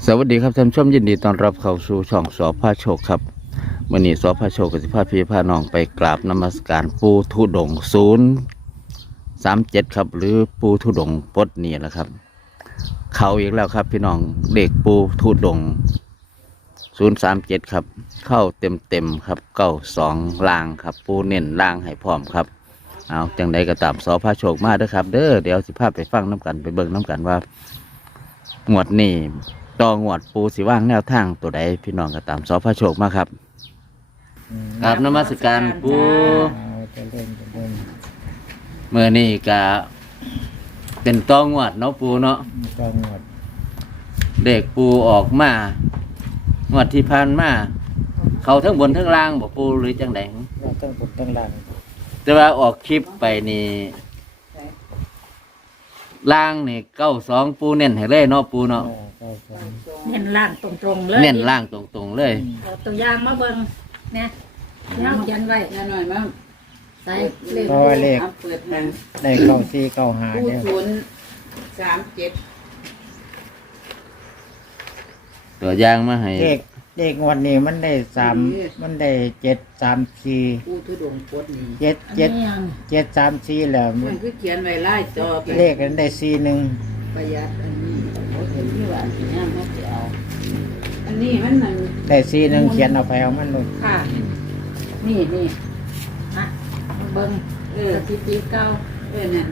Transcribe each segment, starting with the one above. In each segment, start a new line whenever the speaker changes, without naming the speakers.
สวัสดีครับท่านผู้ชมยินดีต้อนรับเข้าสู่ช่องสพโชคครับวันนี้สพโชคกับสิพาพี่พาน้องไปกราบนมัสการปูทุดงค์037ครับหรือปูทุดงค์ปลดหนี้แหละครับเขาอีกแล้วครับพี่น้องเด็กปูทุดงค์037ครับเข้าเต็มครับ92ล่างครับปูเน้นล่างให้พร้อมครับเอาจังใดก็ตามสพโชคมาเด้อครับเด้อเดี๋ยวสิพาไปฟังน้ำกันไปเบิ่งน้ำกันว่างวดนี้ต่องวดปูสิว่างแนวทางตัวใดพี่น้องก็ตามสพโชคมาครับครับนมัสการปูเมื่อนี้ก็เป็นต่องวดเนาะปูเนาะ
ต่องวด
เด็กปูออกมางวดที่ผ่านมาเขาทั้งบนทั้งล่างบอกปูหรือจังได๋
ทั้งบนทั้งล่าง
แต่ว่าออกคลิปไปนี่ล่างนี่92ปูเน้นให้เลยเนาะปูเนาะ
เน้นล่างตรงๆเลย
เน้นล่างตรงๆเลย
เอาตัวอย่างมาเบิ่งเนี่ยย่างยันไว้หน่อยมั้งใส่เลข
เพราะว่าเลข
เปิดทาง
ได้9495เนี่ย
037
ตัวอย่างมาให้
เลขงวดนี้มันได้มันได้734
ผู้ทุดงค์ปลดหนี้
734แล้ว
มันคือเขียนไว้หลายจอไป
เลขนั้นได้41
ประหยัดอันนี้เขาเห็นที่ว่าอันนี้เขาจะเอาอันนี้มัน
ได้41เขียนเอาไปเอามันเลย
ค่ะนี่นะเบิ่งสถิติเก่านั่น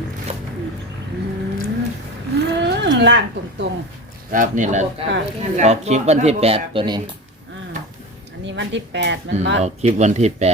ล่างตรงๆ
ครับนี่แหละออกคลิปวันที่8ตัวนี้
อันนี้วันที่8มัน
ออกคลิปวันที่8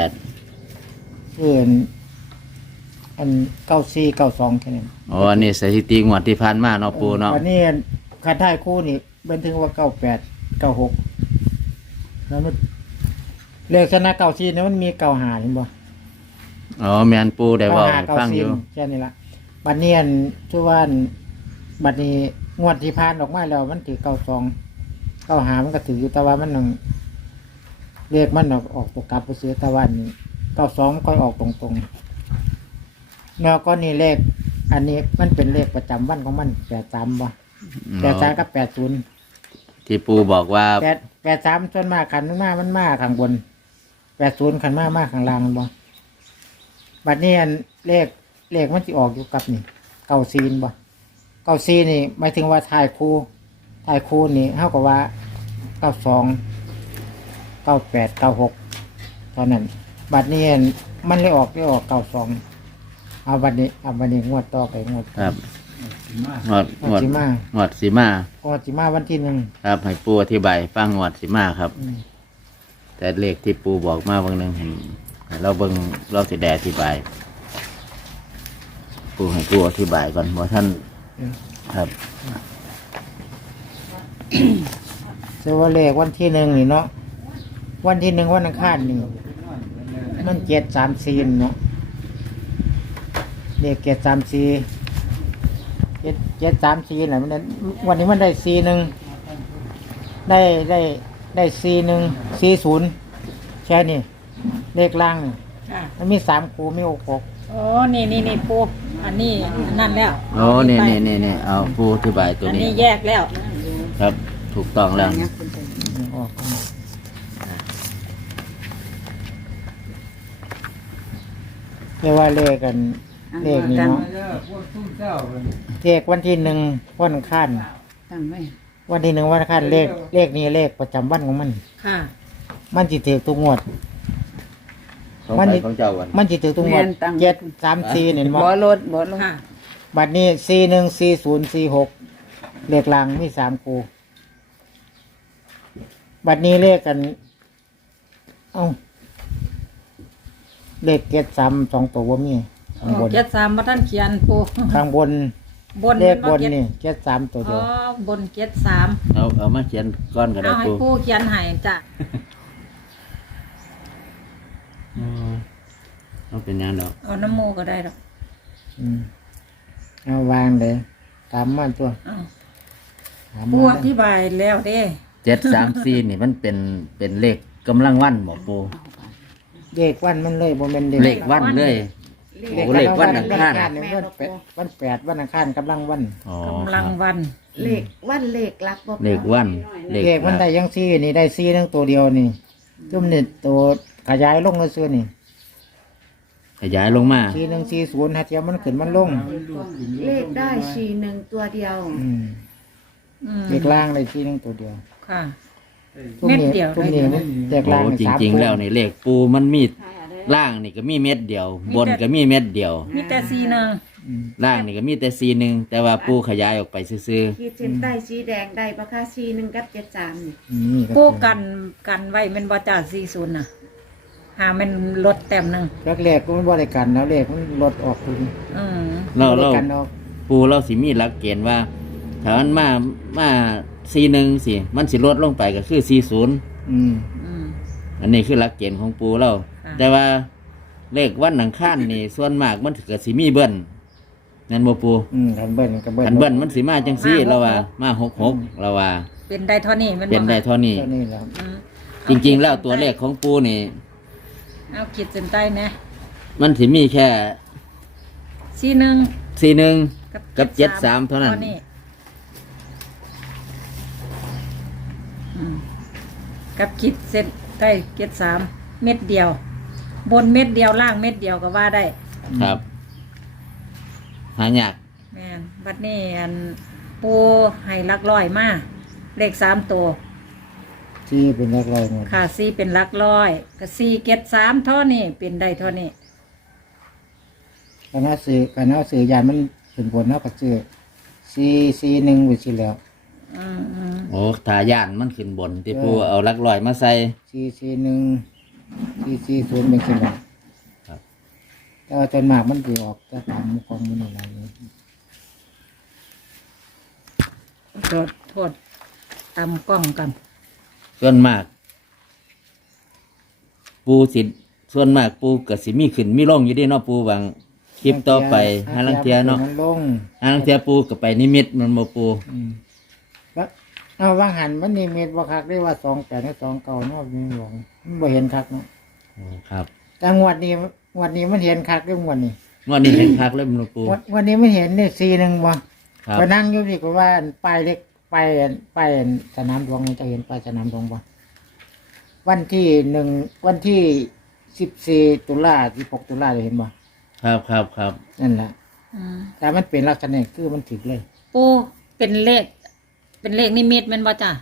อัน9492แค่นั้น
อ๋ออันนี้สถิติงวดที่ผ่านมาเนาะปูเนาะ
วันนี้คันท้ายคู่นี่บันทึกว่า98 96แล้วมันเลขชนะ94นี่มันมี95เห็นบ่
อ๋อแม่นปูได้เว้าให้ฟังอยู่
แค่นี้ล่ะบัดนี้ชื่อว่าบัดนี้งวดที่ผ่านออกมาแล้วมันถือ92 95มันก็ถืออยู่แต่ว่ามันเลขมันออกตัวกลับไปเสียแต่ว่านี่92มันก็ออกตรงๆแล้วก็นี่เลขอันนี้มันเป็นเลขประจำวันของมัน83บ่83กับ80
ที่ปูบอกว่า
83ส่วนมากขันมันมาข้างบน80ขันมาข้างล่างบ่บัดนี้เลขมันสิออกอยู่กับนี่94บ่94นี่หมายถึงว่าถ่ายคู่นี่เท่ากับว่า92 98 96ตอนนั้นบัดนี้มันเลยออก92เอาบัดนี้งวดต่อไปงวด
ครับงวดสีมา
วันที่1
ครับให้ปูอธิบายฟังงวดสีมาครับแต่เลขที่ปูบอกมาบางนึงเห็นเราเบิ่งเราสิได้อธิบายปูให้ปูอธิบายก่อนว่าท่านครับ
เสียว่าเลขวันที่1นี่เนาะวันที่1วันอังคารนี่มัน734เนาะเลข734น่ะมันวันนี้มันได้41ได้4140แค่นี้เลขล่างนี่มันมี3คู่มี6
อ๋อนี่ปูอันนี้นั่นแล้ว
อ๋อนี่เอาปูอธิบายตัวนี้
อันนี้แยกแล้ว
ครับถูกต้องแล้ว
เรียกว่าเลขกันเลขนี้เนาะเลขวันที่1วันอังคารวันที่1วันอังคารเลขนี้เลขประจำวันของมัน
ค่ะ
มันสิถือทุกงวดมันสิถือทุกงวด734นี่บ่
ลด
บัดนี้414046เลขล่างมี3คู่บัดนี้เลขกันเลข73 2ตัวบ่มีข้างบน
73บ่ทันเขียนปู
ข้างบนเลขบนนี่73ตัวเดียว
บน73
เอามาเขียนก้อนก็ได้
ปูเอาให้ปูเขียนให้จ้ะ
เอาเป็นยังดอก
เอาน้ำโมก็ได้ดอก
เอาวางเลยตามมันตัว
ปูอธิบายแล้วเด้
734นี่มันเป็นเลขกำลังวันบอกปู
เลขวันมันเลยบ่แม่น
เลขวันเลยโอ้เลขวันอังคาร
เนี่ยวันแปดวันอังคารกำลังวัน
อ๋อก
ำลังวัน
เลขวันเลขลักบ่
เลขวันเลข
เลขมันได้ยังซี่นี่ได้ซี่ทั้งตัวเดียวนี่จุ่มนี่ตัวขยายลงเลยซื้อนี่
ขยายลงมา
ซี่หนึ่งซี่ศูนย์ฮะเทียมมันขึ้นมันลง
เลขได้41ตัวเดียว
อืม
อืม
เลขล่างได้ซี่หนึ่งตัวเดียว
ค่ะ
ทุ่ม
เม็ด
นี้
เดียว
ทุ่มนี้มันเลข
โอ้
ล่าง
จ
นี่สาม
ริง
ตั
ๆ แล้วนี่เลขปูมันมีล่างนี่ก็มีเม็ดเดียว บนก็มีเม็ดเดียว
มีแต่สีหนึ่ง
อืม
ล่างนี่ก็มีแต่สีหนึ่งแต่ว่าปูขยายออกไปซื่อ
ขีดเส้นใต้สีแดงได้ปะคะ41กับ73นี่
นี่
ปูกันไว้เป็นบอจ่า40น่ะ หามันลดแต้มหนึ่ง
แรกๆมันบ่ได้กันแล้วเลขมันลดออกคุณ
อืม
ๆเรา
บ่ได้กันออก
ปูเราสิมีหลักเกณฑ์ว่าถ้ามันมาสีหนึ่งสิมันสิลดลงไปก็คือ40
อืม
อืม
อันนี้คือหลักเกณฑ์ของปูเรา
ค่ะ
แต่ว่าเลขวันอังคารนี่ส่วนมากมันก็สิมีเบิ้ลนั่นบ่ปู
กันเบิ้ลกันเบิ้ล
คันเบิ้ลมันสิมาจังซี่เราว่ามา66เราว่า
เป็นได้เท่านี้มัน
เป็นได้เท่านี้
เท่านี้แล้ว
อืม
จริงๆแล้วตัวเลขของปูนี่
เอาขีดเส้นใต้นะ
มันสิมีแค่
41
41 กับ73เท่านั้น
อืมกับขีดเส้นใต้73เม็ดเดียว บนเม็ดเดียวล่างเม็ดเดียวก็ว่าได้
ครับ หายาก
แม่นบัดนี้อันปูให้หลักร้อยมาเลข3ตัว
ที่เป็นเลขอะไรหมด
ค่ะ4เป็นหลักร้อยก็4เก็ด3เท่านี้เป็นได้เท่านี้
คณะสื่อยานมันเป็นผลเนาะก็ซื้อซีหนึ่งไปสิแล้ว
อืมอืม
โอ้ทาย่านมันขึ้นบน ที่ปูเอาหลักลอยมาใส่
ซีหนึ่งซีศูนย์เป็นสิแล้ว
ครับ
แต่ว่าจนมากมันสิออกจะทำของมันอะไรนี่
โทษตามกล้องกัน
ส่วนมาก ปูสิส่วนมากปูก็สิมีขึ้นมีลงอยู่เดีเนาะปูบางคลิปต่อไปหาลังเทียเนาะ
มันลง
หาลังเทียปูก็ไปนิมิตมันบ่ปู
แล้วเอาว่างหันมันนี่เม็ดว่าคักได้ว่า28กับ29เนาะมีหลงมันบ่เห็นคักเนาะ
โอ้ครับ
แต่งวดนี้มันเห็นคักเรื่องงวดนี้
งวดนี้เห็นคักเลยมันบ่ปู
วันนี้มันเห็นเนี่ยซีหนึ่งบ่
ครับ
ไปนั่งอยู่ดีก็ว่าป้ายเล็กป้ายสนามหลวงมันจะเห็นป้ายสนามหลวงบ่วันที่วันที่14 ตุลา16 ตุลาจะเห็นบ่
ครับครับครับ
นั่นแหละ
อืม
แต่มันเป็นลักษณะคือมันถึกเลย
ปูเป็นเลขนิมิตแมันบ่จ้ะ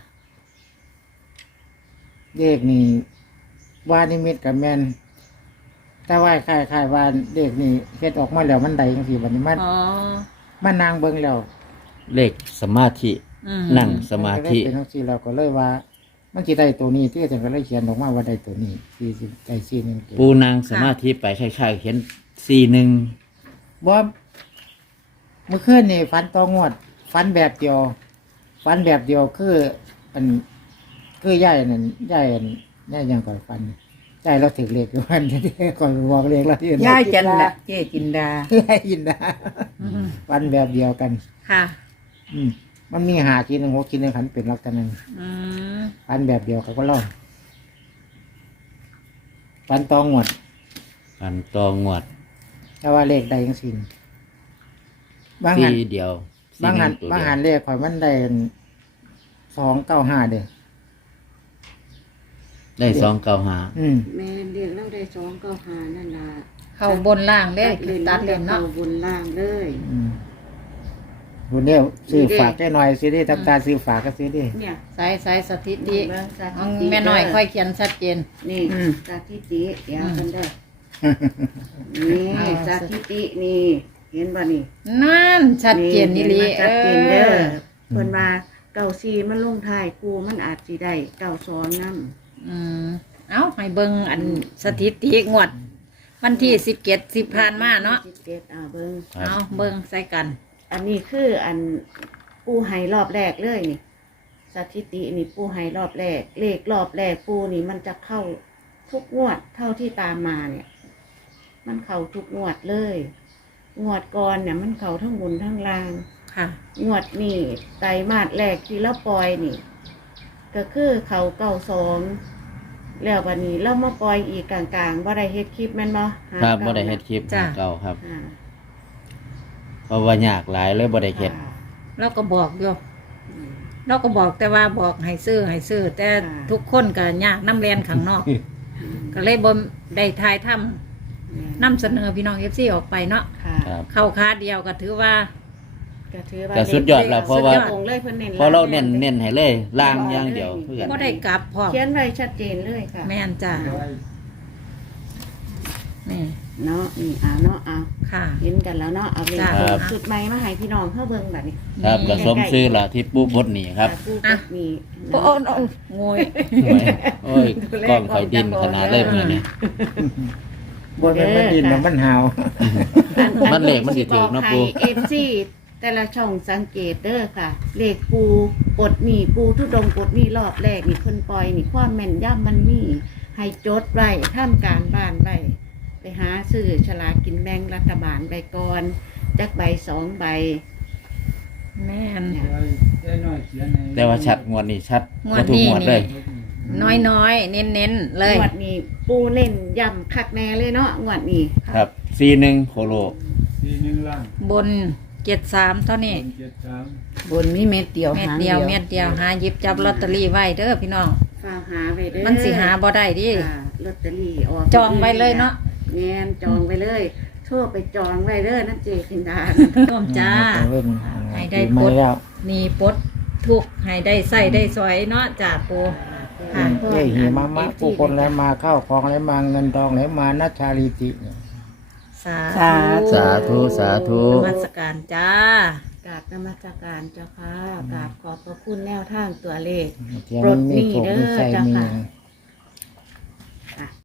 เลขนี่ว่านิมิตกับแม่นแต่ว่าคล้ายว่าเลขนี่เฮ็ดออกมาแล้วมันได้จังซี่บัดนี้มัน
อ๋อ
มันนางเบิ่งแล้ว
เลขสมาธิ
อืม
นั่งสมาธิ
นก็เลยเป็นจังซี่แล้วก็เลยว่า มันสิได้ตัวนี้ที่อาจารย์ก็เลยเขียนออกมาว่าได้ตัวนี้ที่สิได้ซีหนึงตัว
ปูนางสมาธิไปคล้ายๆเห็น41
บ่เมื่อคืนนี่ฝันต่องวดฝันแบบเดียวฝันแบบเดียวคืออันคือย่ายนั่นย่ายยังก่อนฝันย่ายเราถึกเลขอยู่วันที่ก่อนบอกเลขเราที่
ย่ายจันละเจ๊จินดา
ย่ายยินนะฝันแบบเดียวกัน
ค่ะ
มันมีหาทีหนึ่ง6ทีหนึ่งขันเป็นลักษณะนั้น
อืม
ฝันแบบเดียวเขาก็เล่าฝันต่องวด
อันตองวด
แต่ว่าเลขได้ยังสิ้นบาง
สี
หัน
เดียว
บางหัน
ตัว
บาง
เดียว
หันเลขข่อยมันได้295เด้อ
ได้295
แม่เรียกเราได้295นั่นล่ะ
เข้าบนล่างเลยตัดเล่นเนาะ
ข้บนล่างเลย
คุณเนี่ยซื้อฝากแค่หน่อยซื้อได้ทำการซื้อฝากก็ซื้อได้
เนี่ย
ใส่สถิติ
เบิ่งส
ของ
ถิติ
แม่น้อยค่อยเขียนชัดเจน
นี่
อืม
สถิติเดี๋ยวกันเด้อนี่
เอา
สถิตินี่ เห็นบ่นี่
นั่นชัดเจนนี่ลี
ชัดเจนเด้อเพิ่นว่า94มันลงท้ายกูมันอาจสิได้92นำ
อืมเอาให้เบิ่งอันสถิติงวด วันที่17ผ่านมาเนาะ
เบิ่ง
เอาเบิ่งใส่กัน
อันนี้คืออันปูให้รอบแรกเลยนี่สถิตินี่ปูให้รอบแรกเลขรอบแรกปูนี่มันจะเข้าทุกงวดเท่าที่ตามมาเนี่ย มันเข้าทุกงวดเลย งวดก่อนเนี่ยมันเข้าทั้งบนทั้งล่าง
ค่ะ
งวดนี่ไตรมาสแรกที่เราปล่อยนี่ ก็คือเขา92 แล้ววันนี้เรามาปล่อยอีกกลางๆบ่ได้เฮ็ดคลิปแม่นบ่หา
ครับ
ก่า
บ่ได้เฮ็ดคลิป
จ้ะ
เก่าครับ
อ่า
เพราะว่ายากหลายเลยบ่ได้เฮ็ด
ค่ะ
เราก็บอกอยู่
อืม
เราก็บอกแต่ว่าบอกให้ซื้อให้ซื้อ แต่
ค่ะ
ทุกคนก็ยากน้ำแลนข้างนอก ก็เลยบ่ได้ทายถ้ำนำเสนอพี่น้อง FC ออกไปเนาะ
ค่ะ
ครับ
เข้าค้าเดียวก็ถือว่า
ก็ถือว่า
ก็สุดยอดแล้วเพราะว่า
สุดยอด
วงเลยเพิ่นเน้น
เพราะเราเน้นให้เลยล่างอย่างเดียวเพื่อน
บ่ได้กลับพร้อม
เขียนไว้ชัดเจนเลยค่ะ
แม่นจ้านี่
เนาะนี่เอาเนาะเอา
ค่ะ
เห็นกันแล้วเนาะเอาเลย
จ้ะ
สุดใหม่มาให้พี่น้องเฮาเบิ่งบัดนี้
ครับก็สมชื่อละที่ปูพดนี่ครับ
ผู้กดนี่
โอ้โอ้โงย
โอ้ยกล้องไฟดินขนาดเลยมื้อนี้
บนเป็นดินน่ะมันหาว
มันเลขมันสิถูกเนาะปู่
เอฟซีแต่ละช่องสังเกตเด้อค่ะ เลขปูปลดหนี้ปูทุดงค์ปลดหนี้รอบแรกนี่เพิ่นปล่อยนี่ความแม่นย่ำมันมีให้จดไว้ท่ามการบ้านไว้ไปหาซื้อฉลากกินแบ่งรัฐบาลใบก่อนจักใบ2 ใบ
แม่น
แต่ว่าชัดงวดนี้ชัด
งว
ก็
ด
ทุก
นี้
งวดเลย
น้อยๆ เน้นๆ เลย
งวดนี้ปูเน้นย่ำคักแน่เลยเนาะงวดนี้
ครับ41โคโล
บน73เท่านี้
บนมีเม็ดเดียว
เม็ด
หาง
เดียวเม็ดเดียวหาหยิบจับลอตเตอรี่ไว้เด้อพี่น้อง
ฝากหาไว้เด้อ
มันสิหาบ่ได้ดิ
ค่ะลอตเตอรี่ออก
จองไว้เลยเนาะ
แม่นจองไปเลยโทรไปจองไว้เด้อนั่นเจกินดา
ร่วมจ้า ให้ได้
มา
ปลด
แล้ว
มีปลดทุกข์ให้ได้ใส่ได้สวยเนาะจ้าปูค่ะ
เอ้ยหิมามะผู้คนแล้วมาเข้าของแล้วมาเงินทองแล้วมานัชชาลีติ
สา
สาธุสาธุ
นมัสการจ้า
กราบนมัสการเจ้าค่ะกราบขอบพระคุณแนวทางตัวเลข
เทียนมีโศกมีใจมี